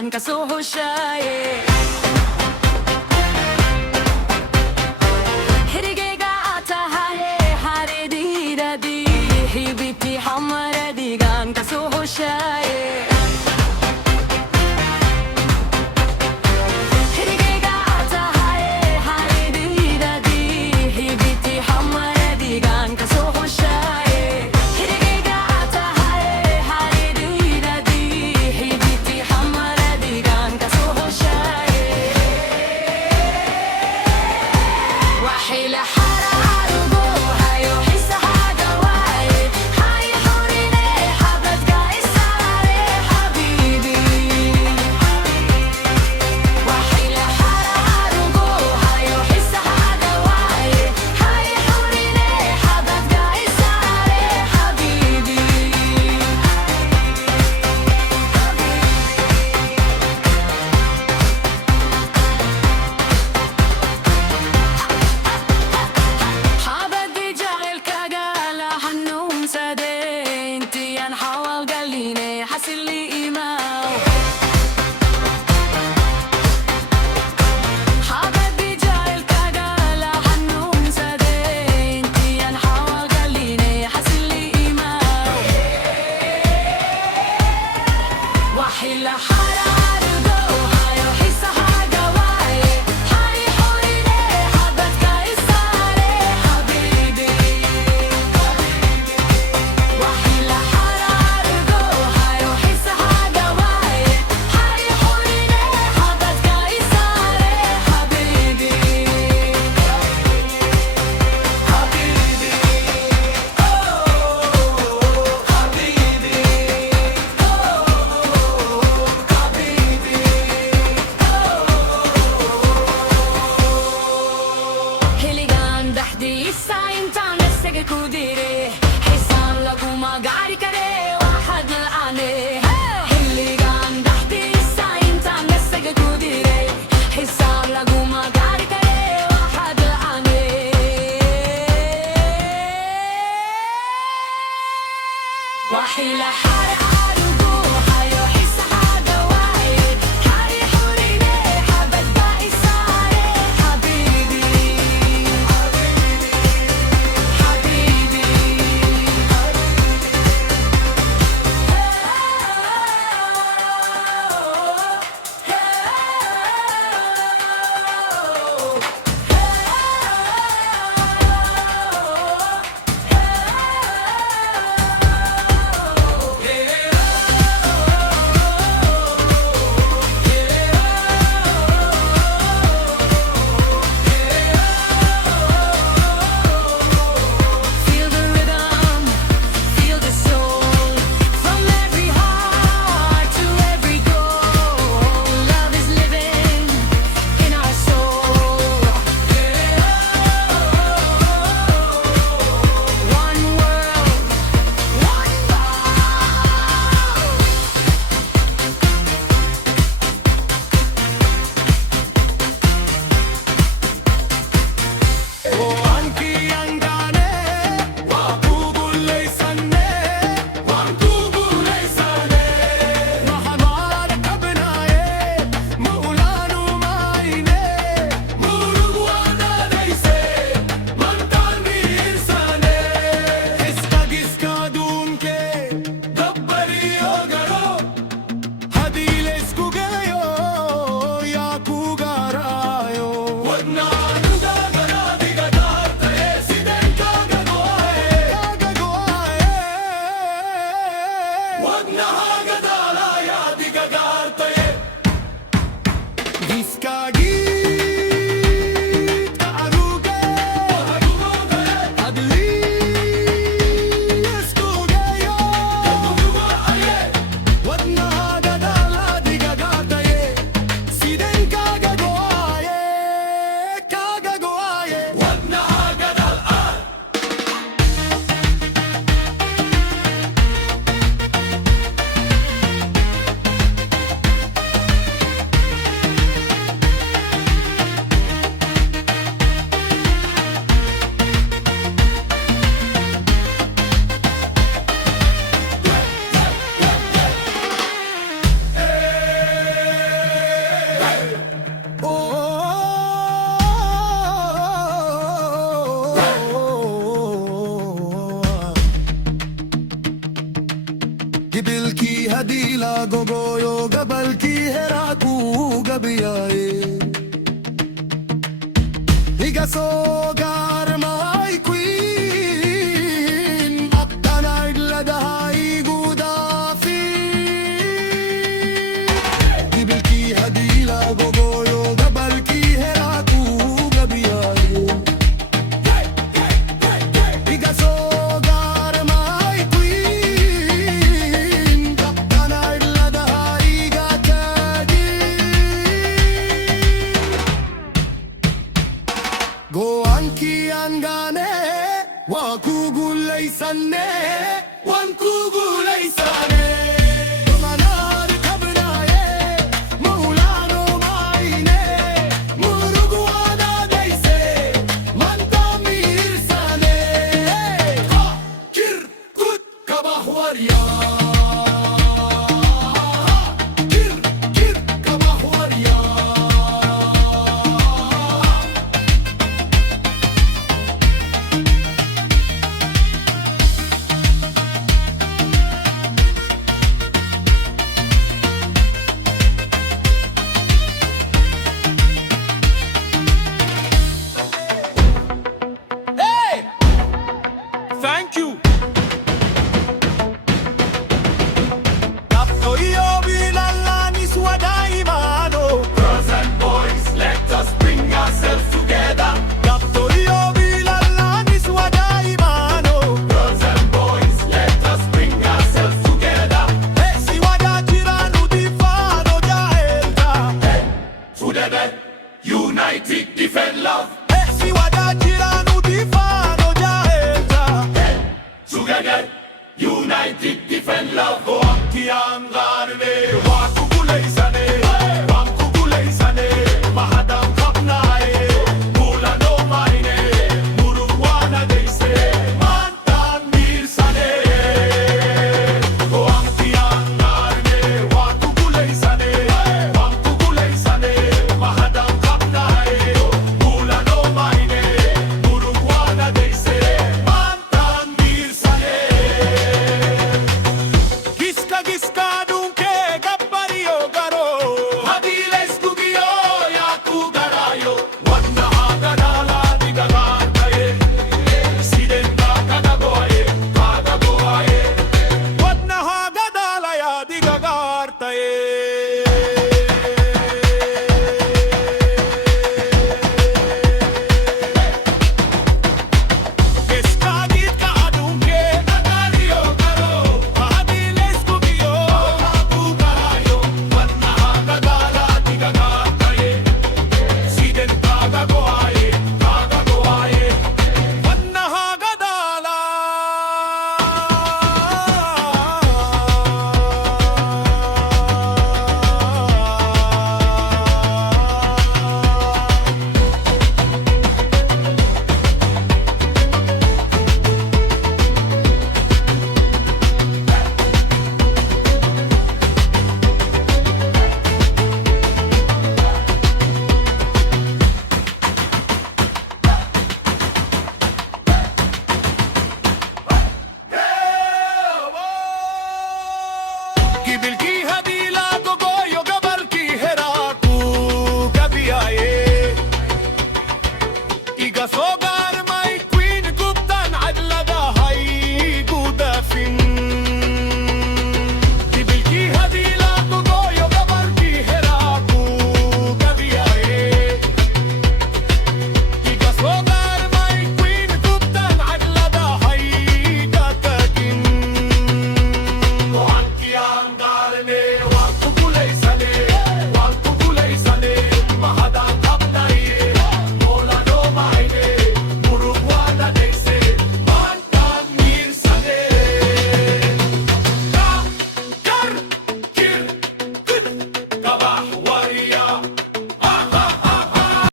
gan kasuho siya Hirigega atahaye haredi dadi hibiti hamare digan kasuho siya وحيل حرقاربو هايو حس حاجة واحد هاي حوريني حبت باقي ساري حبيبي حبيبي قبل की हदीला गोगोयो गबल की है राकू गबियाए Higaso garmai queen Abdanaid ladahai gudafi قبل की हदीला गोगोयो गबल की है राकू गबियाए Higaso Angane, wakugulay sane, wankugulay sane. Manar kabnaye, maulano maine, murugwana daise, mantamir sane. Kir kut kabahwariya. Kir kabahwariya. Thank you. Kaptoyo bilalani swadaimano. Girls and boys, let us bring ourselves together. Kaptoyo bilalani swadaimano. Girls and boys, let us bring ourselves together. Hey, siwada jiranu difano jaelta. Together, united, defend love. Hey, siwada jiranu difano jaelta. Together, united, defend love. Kiangarne wakugulay sane, wankugulay sane. Mahadam kapnaye, mula no maine, murugwana deise, mantan mir sane. Kiangarne wakugulay sane, wankugulay sane. Mahadam kapnaye, mula no maine, murugwana deise, mantan mir sane. Giska dunke gabbariyo garo. Hadiles kugiyo yaku garayo. Wanna hagadala digagataye. Siden kagagoye, kagagoye. Wadna hagadala ya digagartaye. Giska dunke Garayo garo. hadiles kugiyo. Yaku garayo. Wanna hagadala digagataye. Siden kagagoye, kagagoye. Wadna hagadala. Gibil ki hadila gogoyo gabal ki heraku gabiyaye. Iga so